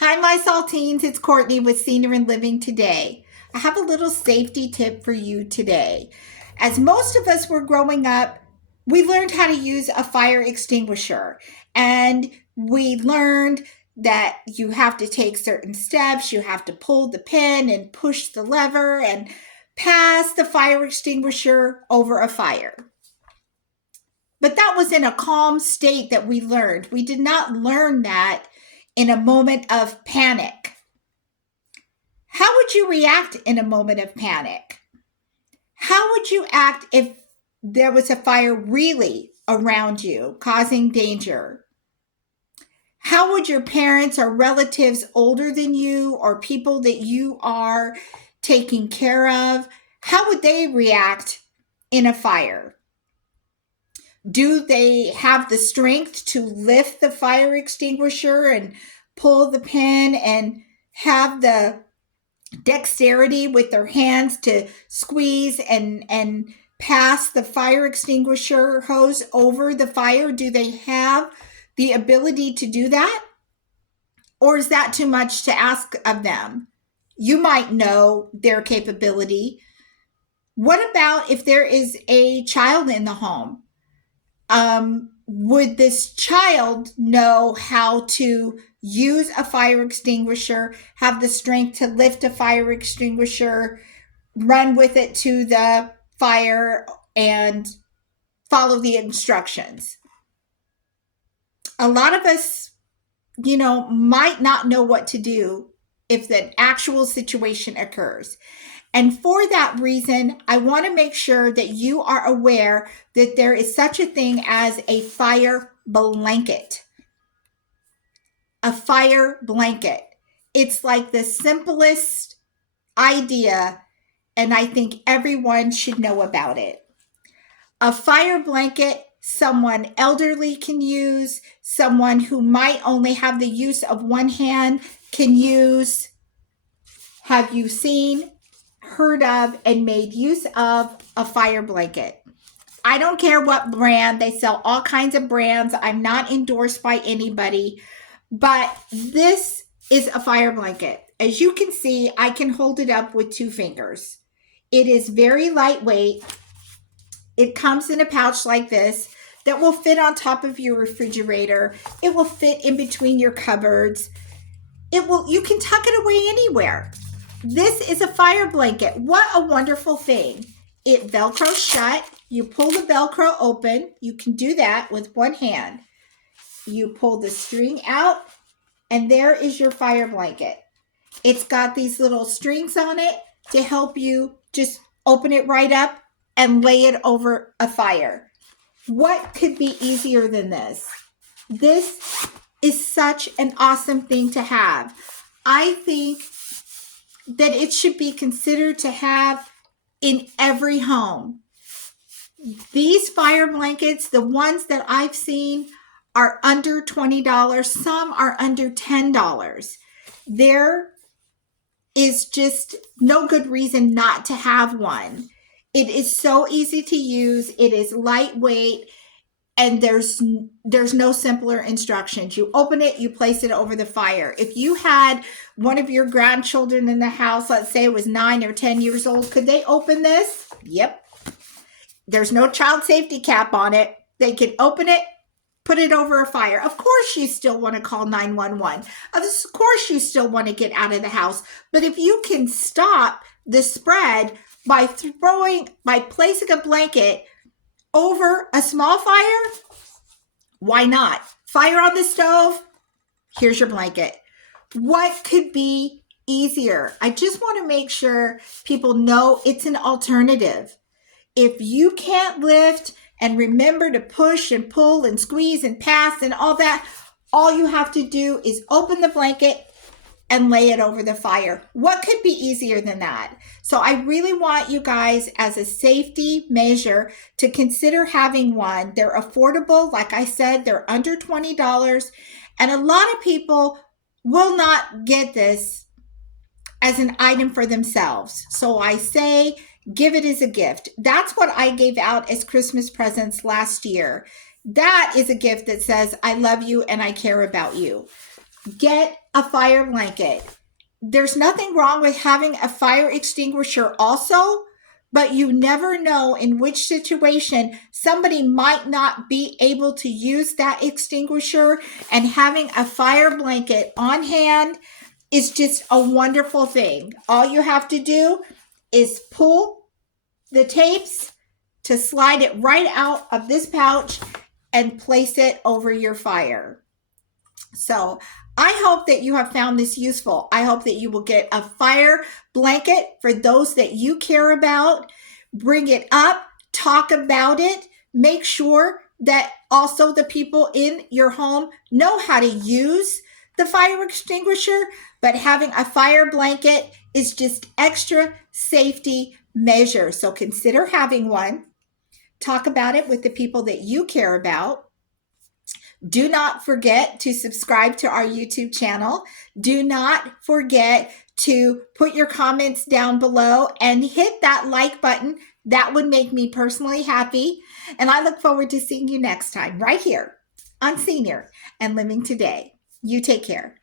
Hi, my saltines. It's Courtney with Senior and Living Today. I have a little safety tip for you today. As most of us were growing up, we learned how to use a fire extinguisher, and we learned that you have to take certain steps. You have to pull the pin and push the lever and pass the fire extinguisher over a fire. But that was in a calm state that we learned. We did not learn that in a moment of panic. How would you react in a moment of panic? How would you act if there was a fire really around you, causing danger? How would your parents or relatives older than you or people that you are taking care of, how would they react in a fire? Do they have the strength to lift the fire extinguisher and pull the pin and have the dexterity with their hands to squeeze and pass the fire extinguisher hose over the fire? Do they have the ability to do that? Or is that too much to ask of them? You might know their capability. What about if there is a child in the home? Would this child know how to use a fire extinguisher, have the strength to lift a fire extinguisher, run with it to the fire, and follow the instructions? A lot of us, might not know what to do if the actual situation occurs. And for that reason, I want to make sure that you are aware that there is such a thing as a fire blanket. A fire blanket. It's like the simplest idea, and I think everyone should know about it. A fire blanket, someone elderly can use, someone who might only have the use of one hand can use. Have you seen, heard of, and made use of a fire blanket? I don't care what brand, they sell all kinds of brands. I'm not endorsed by anybody, but this is a fire blanket. As you can see, I can hold it up with 2 fingers. It is very lightweight. It comes in a pouch like this that will fit on top of your refrigerator. It will fit in between your cupboards. You can tuck it away anywhere. This is a fire blanket. What a wonderful thing. It Velcros shut. You pull the Velcro open. You can do that with one hand. You pull the string out, and there is your fire blanket. It's got these little strings on it to help you just open it right up and lay it over a fire. What could be easier than this? This is such an awesome thing to have. I think that it should be considered to have in every home. These fire blankets, the ones that I've seen, are under $20. Some are under $10. There is just no good reason not to have one. It is so easy to use. It is lightweight, and there's no simpler instructions. You open it, you place it over the fire. If you had one of your grandchildren in the house, let's say it was 9 or 10 years old, could they open this? Yep. There's no child safety cap on it. They can open it, put it over a fire. Of course you still want to call 911. Of course you still want to get out of the house. But if you can stop the spread by placing a blanket over a small fire, why not? Fire on the stove, here's your blanket. What could be easier? I just want to make sure people know it's an alternative. If you can't lift and remember to push and pull and squeeze and pass and all that, all you have to do is open the blanket and lay it over the fire. What could be easier than that? So I really want you guys, as a safety measure, to consider having one. They're affordable. Like I said, they're under $20. And a lot of people will not get this as an item for themselves. So I say, give it as a gift. That's what I gave out as Christmas presents last year. That is a gift that says, I love you and I care about you. get a fire blanket. There's nothing wrong with having a fire extinguisher also, but you never know in which situation somebody might not be able to use that extinguisher, and having a fire blanket on hand is just a wonderful thing. All you have to do is pull the tapes to slide it right out of this pouch and place it over your fire. So I hope that you have found this useful. I hope that you will get a fire blanket for those that you care about. Bring it up, talk about it. Make sure that also the people in your home know how to use the fire extinguisher, but having a fire blanket is just extra safety measure. So consider having one. Talk about it with the people that you care about. Do not forget to subscribe to our YouTube channel. Do not forget to put your comments down below and hit that like button. That would make me personally happy. And I look forward to seeing you next time right here on Senior and Living Today. You take care.